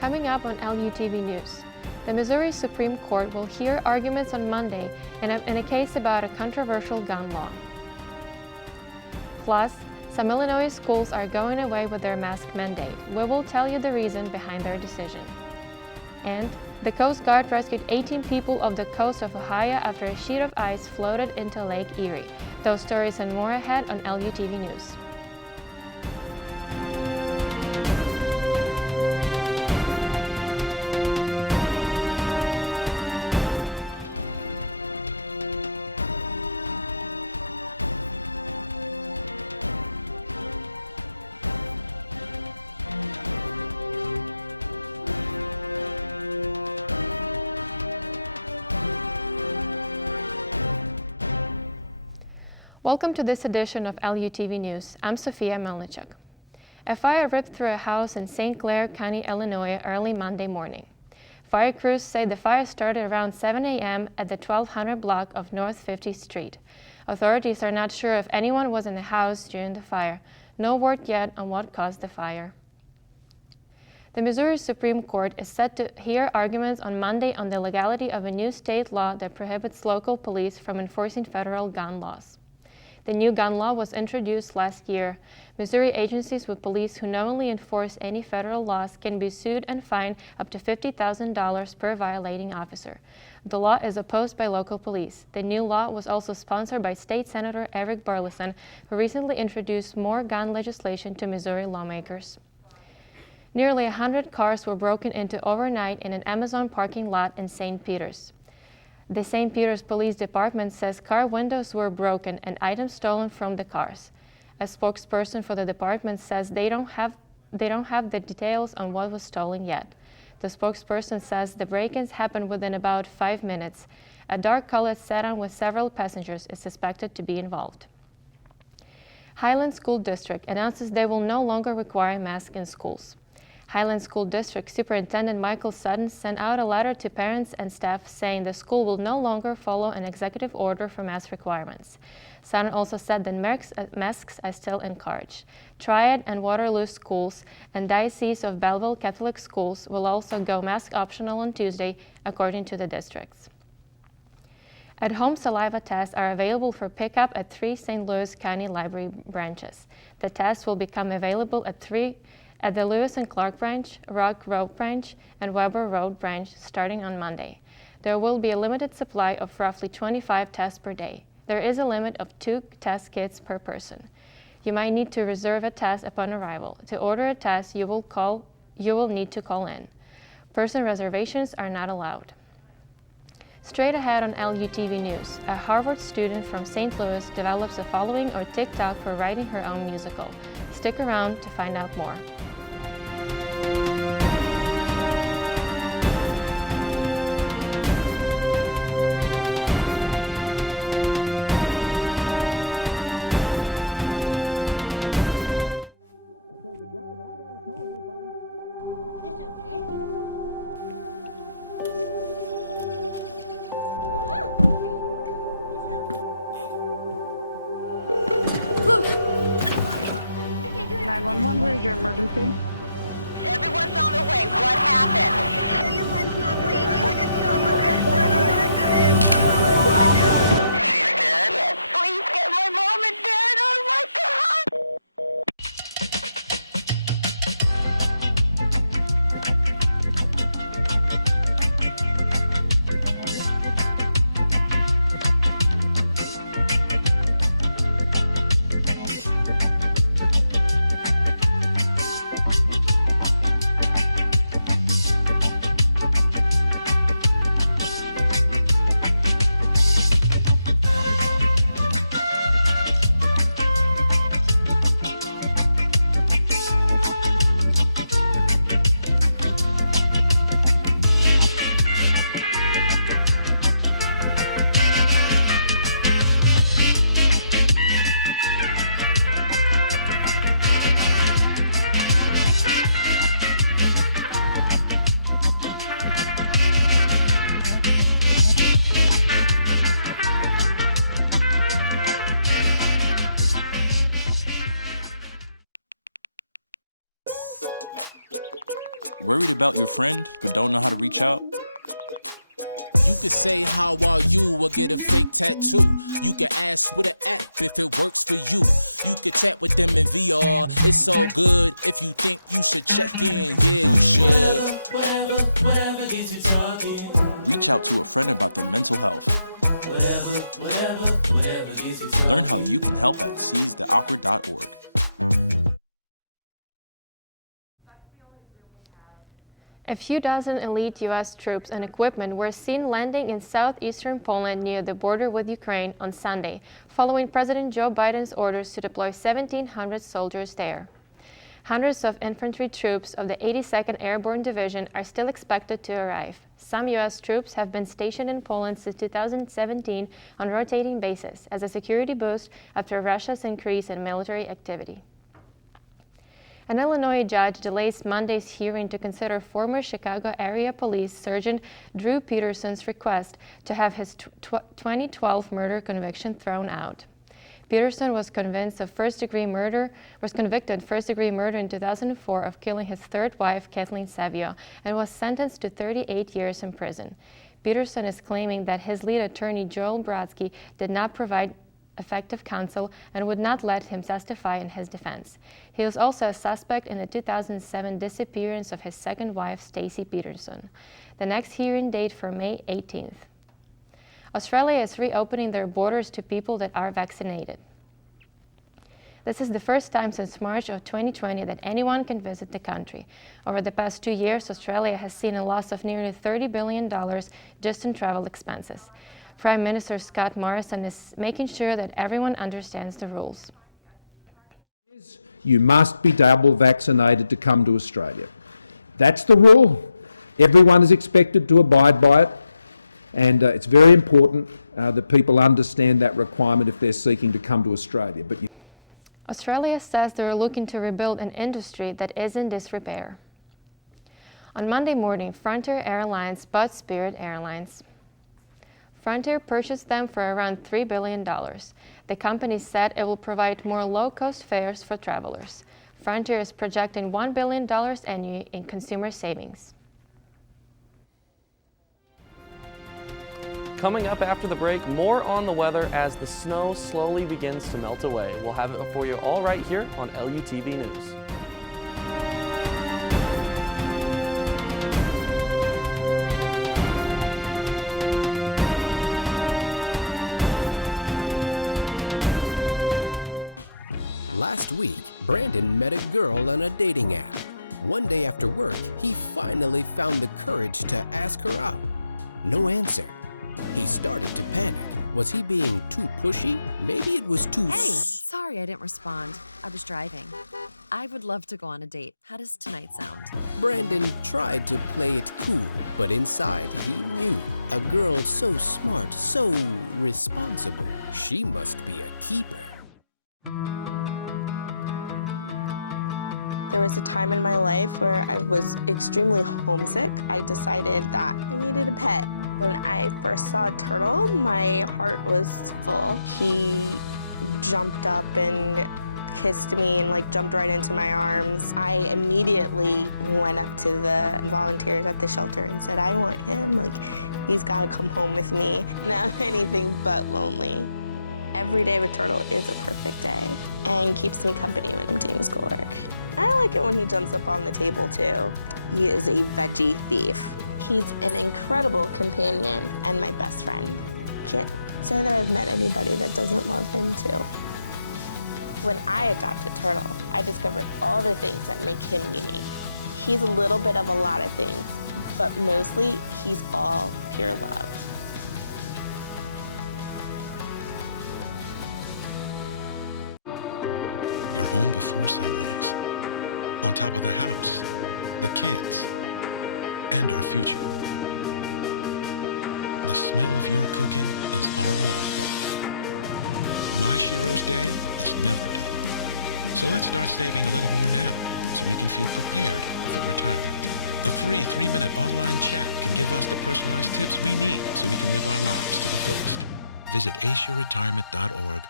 Coming up on LUTV News, the Missouri Supreme Court will hear arguments on Monday in a case about a controversial gun law. Plus, some Illinois schools are going away with their mask mandate. We will tell you the reason behind their decision. And the Coast Guard rescued 18 people off the coast of Ohio after a sheet of ice floated into Lake Erie. Those stories and more ahead on LUTV News. Welcome to this edition of LUTV News. I'm Sofia Melnichuk. A fire ripped through a house in St. Clair County, Illinois early Monday morning. Fire crews say the fire started around 7 a.m. at the 1200 block of North 50th Street. Authorities are not sure if anyone was in the house during the fire. No word yet on what caused the fire. The Missouri Supreme Court is set to hear arguments on Monday on the legality of a new state law that prohibits local police from enforcing federal gun laws. The new gun law was introduced last year. Missouri agencies with police who knowingly enforce any federal laws can be sued and fined up to $50,000 per violating officer. The law is opposed by local police. The new law was also sponsored by State Senator Eric Burleson, who recently introduced more gun legislation to Missouri lawmakers. Nearly 100 cars were broken into overnight in an Amazon parking lot in St. Peters. The St. Peters Police Department says car windows were broken and items stolen from the cars. A spokesperson for the department says they don't have the details on what was stolen yet. The spokesperson says the break-ins happened within about 5 minutes. A dark-colored sedan with several passengers is suspected to be involved. Highland School District announces they will no longer require masks in schools. Highland School District Superintendent Michael Sutton sent out a letter to parents and staff saying the school will no longer follow an executive order for mask requirements. Sutton also said that masks are still encouraged. Triad and Waterloo schools and Diocese of Belleville Catholic schools will also go mask optional on Tuesday, according to the districts. At-home saliva tests are available for pickup at 3 St. Louis County Library branches. The tests will become available at the Lewis and Clark branch, Rock Road branch, and Weber Road branch starting on Monday. There will be a limited supply of roughly 25 tests per day. There is a limit of 2 test kits per person. You might need to reserve a test upon arrival. To order a test, you will need to call in. Person reservations are not allowed. Straight ahead on LUTV News, a Harvard student from St. Louis develops a following on TikTok for writing her own musical. Stick around to find out more. Worried about your friend and don't know how to reach out? You can say, how are you? Or get a free tattoo. You can ask for the app if it works for you. You can check with them in VR. It's so good if you think you should get to it. Whatever gets you talking. Reach out to a friend about their mental health. Whatever gets you talking. Looking for help, see theoutlet.org. A few dozen elite U.S. troops and equipment were seen landing in southeastern Poland near the border with Ukraine on Sunday, following President Joe Biden's orders to deploy 1,700 soldiers there. Hundreds of infantry troops of the 82nd Airborne Division are still expected to arrive. Some U.S. troops have been stationed in Poland since 2017 on rotating basis as a security boost after Russia's increase in military activity. An Illinois judge delays Monday's hearing to consider former Chicago area police sergeant Drew Peterson's request to have his 2012 murder conviction thrown out. Peterson was convicted first-degree murder in 2004 of killing his third wife, Kathleen Savio, and was sentenced to 38 years in prison. Peterson is claiming that his lead attorney, Joel Brodsky, did not provide effective counsel and would not let him testify in his defense. He was also a suspect in the 2007 disappearance of his second wife, Stacey Peterson. The next hearing date for May 18th. Australia is reopening their borders to people that are vaccinated. This is the first time since March of 2020 that anyone can visit the country. Over the past 2 years, Australia has seen a loss of nearly $30 billion just in travel expenses. Prime Minister Scott Morrison is making sure that everyone understands the rules. You must be double vaccinated to come to Australia. That's the rule. Everyone is expected to abide by it, and it's very important that people understand that requirement if they're seeking to come to Australia. Australia says they're looking to rebuild an industry that is in disrepair. On Monday morning, Frontier Airlines bought Spirit Airlines. Frontier purchased them for around $3 billion. The company said it will provide more low-cost fares for travelers. Frontier is projecting $1 billion annually in consumer savings. Coming up after the break, more on the weather as the snow slowly begins to melt away. We'll have it for you all right here on LUTV News. Last week, Brandon met a girl on a dating app. One day after work, he finally found the courage to ask her out. No answer. He started to panic. Was he being too pushy? Maybe it was too... Hey, sorry I didn't respond. I was driving. I would love to go on a date. How does tonight sound? Brandon tried to play it cool, but inside he knew a girl so smart, so responsible. She must be a keeper. There was a time in my life where I was extremely homesick. I decided that I needed a pet. When I first saw a turtle, my heart was full. He jumped up and kissed me and jumped right into my arms. I immediately went up to the volunteers at the shelter and said, I want him. He's got to come home with me. Not anything but lonely. Every day with Turtle is a perfect day and keeps me company when the teams go work. I like it when he jumps up on the table too. He is a veggie thief. He's an incredible companion and my best friend. So that I've met anybody that doesn't love him too. When I adopted Turtle, I discovered all the things that make him unique. He's a little bit of a lot of things, but mostly he's all pure love. Visit AsiaRetirement.org.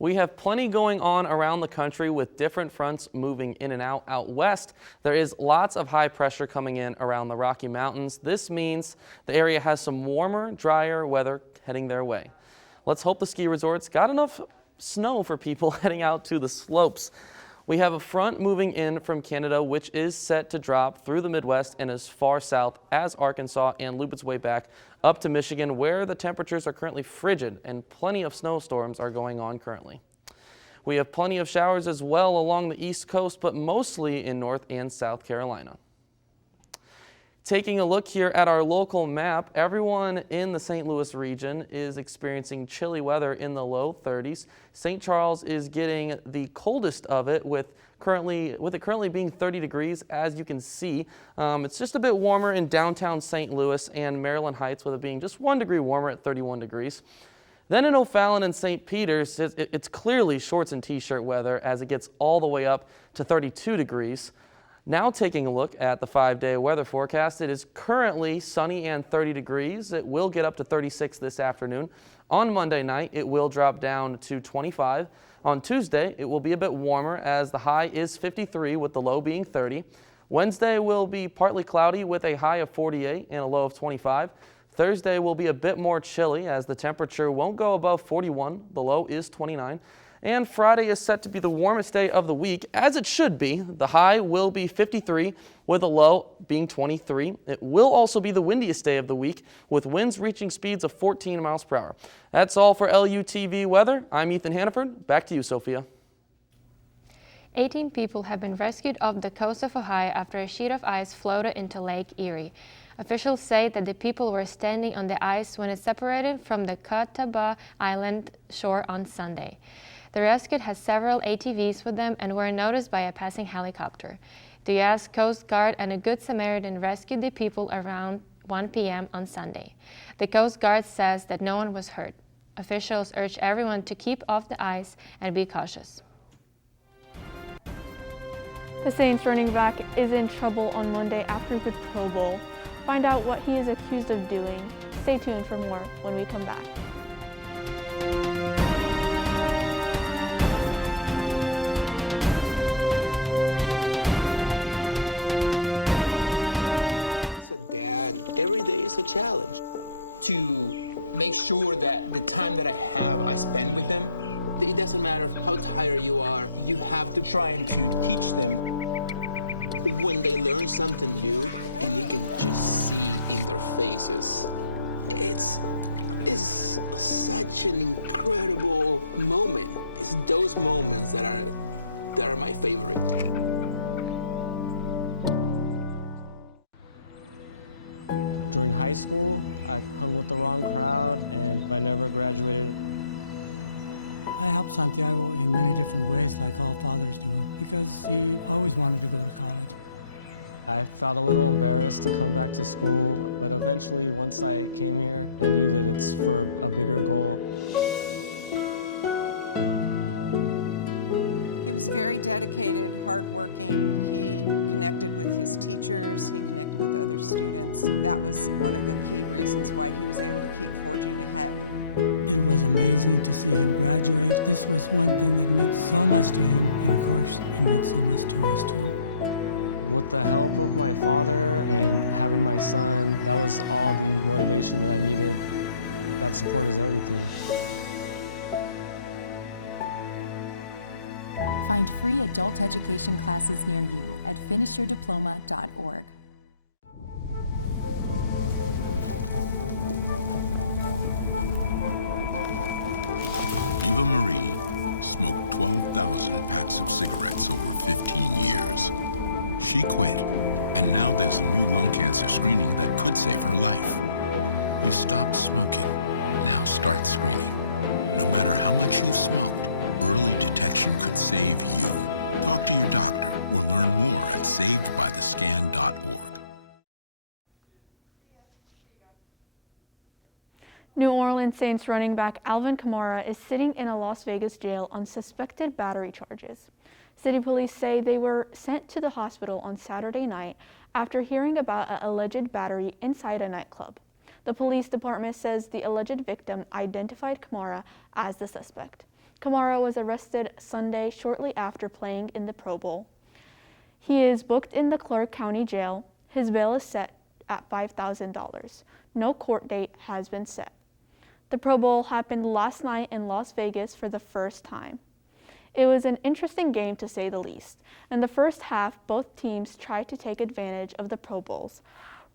We have plenty going on around the country with different fronts moving in and out. Out west, there is lots of high pressure coming in around the Rocky Mountains. This means the area has some warmer, drier weather heading their way. Let's hope the ski resorts got enough snow for people heading out to the slopes. We have a front moving in from Canada, which is set to drop through the Midwest and as far south as Arkansas and loop its way back up to Michigan, where the temperatures are currently frigid and plenty of snowstorms are going on currently. We have plenty of showers as well along the East Coast, but mostly in North and South Carolina. Taking a look here at our local map, everyone in the St. Louis region is experiencing chilly weather in the low 30s. St. Charles is getting the coldest of it with it currently being 30 degrees, as you can see. It's just a bit warmer in downtown St. Louis and Maryland Heights, with it being just 1 degree warmer at 31 degrees. Then in O'Fallon and St. Peters, it's clearly shorts and t-shirt weather as it gets all the way up to 32 degrees. Now taking a look at the 5-day weather forecast, it is currently sunny and 30 degrees. It will get up to 36 this afternoon. On Monday night, it will drop down to 25. On Tuesday, it will be a bit warmer as the high is 53 with the low being 30. Wednesday will be partly cloudy with a high of 48 and a low of 25. Thursday will be a bit more chilly as the temperature won't go above 41. The low is 29. And Friday is set to be the warmest day of the week, as it should be. The high will be 53 with a low being 23. It will also be the windiest day of the week, with winds reaching speeds of 14 miles per hour. That's all for LUTV weather. I'm Ethan Hannaford. Back to you, Sophia. 18 people have been rescued off the coast of Ohio after a sheet of ice floated into Lake Erie. Officials say that the people were standing on the ice when it separated from the Catawba Island shore on Sunday. The rescue has several ATVs with them and were noticed by a passing helicopter. The U.S. Coast Guard and a Good Samaritan rescued the people around 1 p.m. on Sunday. The Coast Guard says that no one was hurt. Officials urge everyone to keep off the ice and be cautious. The Saints running back is in trouble on Monday after the Pro Bowl. Find out what he is accused of doing. Stay tuned for more when we come back. Every day is a challenge to make sure that the time that I spend with them, it doesn't matter how tired you are, you have to try and teach them. When they learn something new, and you can just see it in their faces. It's such an incredible moment. It's those moments that are my favorite. During high school, I hung with the wrong crowd and I never graduated. I helped Santiago in many different ways like all fathers do because he always wanted to go to college. I felt a little embarrassed to come back to school, but eventually once I came here, I knew that it's for a bigger goal. He was very dedicated, hardworking. He connected with his teachers. He connected with other students. That was one of the reasons why he was able to keep working ahead. It was amazing to see him graduate. This was one thing that meant so much to him. Of course, it meant so much to us too. With the help of my father and my son, that's all the motivation that I needed. That supports everything. Find free adult education classes near you at finishyourdiploma.org. The Marine smoked 12,000 packs of cigarettes over 15 years. She quit, and now there's no lung cancer screening that could save her life. You stopped smoking, now start smoking. No matter how much you've smoked, early detection could save you. Talk to your doctor or learn more at savedbythescan.org. New Orleans Saints running back Alvin Kamara is sitting in a Las Vegas jail on suspected battery charges. City police say they were sent to the hospital on Saturday night after hearing about an alleged battery inside a nightclub. The police department says the alleged victim identified Kamara as the suspect. KAMARA was arrested Sunday shortly after playing in the Pro Bowl. He is booked in the Clark County Jail. His bail is set at $5,000. No court date has been set. The Pro Bowl happened last night in Las Vegas for the first time. It was an interesting game to say the least. In the first half, both teams tried to take advantage of the Pro Bowl's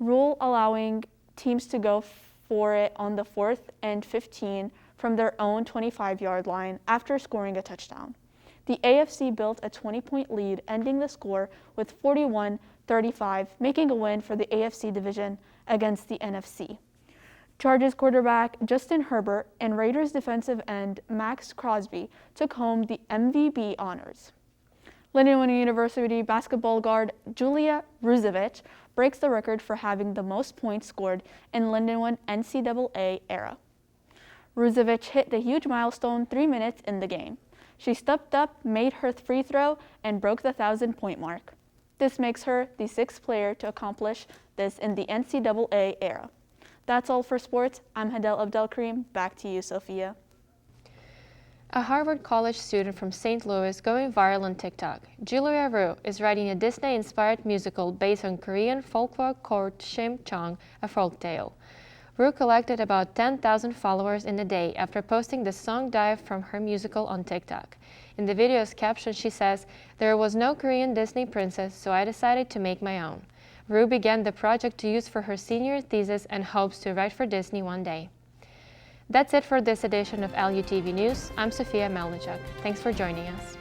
rule allowing teams to go for it on the 4th and 15 from their own 25-yard line after scoring a touchdown. The AFC built a 20-point lead, ending the score with 41-35, making a win for the AFC division against the NFC. Chargers quarterback Justin Herbert and Raiders defensive end Max Crosby took home the MVP honors. Lindenwood University basketball guard Julia Ruzovic breaks the record for having the most points scored in Lindenwood NCAA era. Ruzovic hit the huge milestone 3 minutes in the game. She stepped up, made her free throw, and broke the 1,000-point mark. This makes her the 6th player to accomplish this in the NCAA era. That's all for sports. I'm Hadel Abdelkarim. Back to you, Sophia. A Harvard College student from St. Louis going viral on TikTok, Julia Rue is writing a Disney-inspired musical based on Korean folklore called Shimchong, a folktale. Rue collected about 10,000 followers in a day after posting the song dive from her musical on TikTok. In the video's caption, she says, "There was no Korean Disney princess, so I decided to make my own." Rue began the project to use for her senior thesis and hopes to write for Disney one day. That's it for this edition of LUTV News. I'm Sophia Melnichuk. Thanks for joining us.